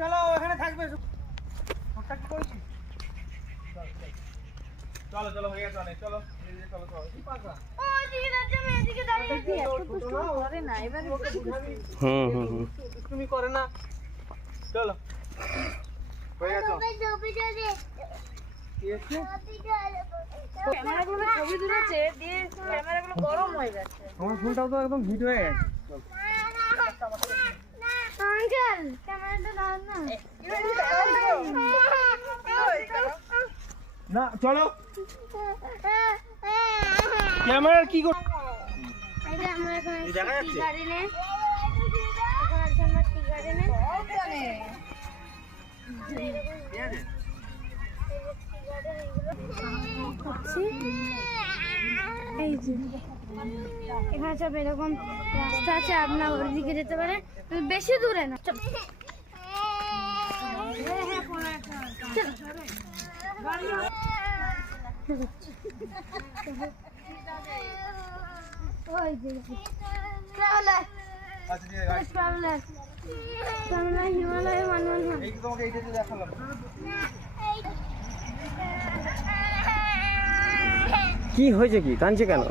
চলো এখানে থাকবে। চলো চলো হয়ে গেছে অনেক, চলো চলো চলো। তুমি করে না, চলো হয়ে গেছে। ক্যামেরাগুলো ছবি তুলেছে দিয়ে ক্যামেরাগুলো গরম হয়ে যাচ্ছে। আমার ফোনটাও তো একদম হিট হয়ে গেছে। আঙ্কেল ক্যামেরাটা দাও না। না চলো ক্যামেরার কি কর, এটা আমরা এখন দেখা যাচ্ছে? টি গার্ডেনে এখন আছি আমরা টি গার্ডেনে। এই যে এখানে সব এরকম রাস্তা আছে, আপনার ওর দিকে যেতে পারে, বেশি দূরে না। চল ওই যে ট্রাভেলার হিমালয় মানুষ এই তোমাকে এইটা দিয়ে দেখালাম। কি হয়েছে, কি কাঁদছে কেন?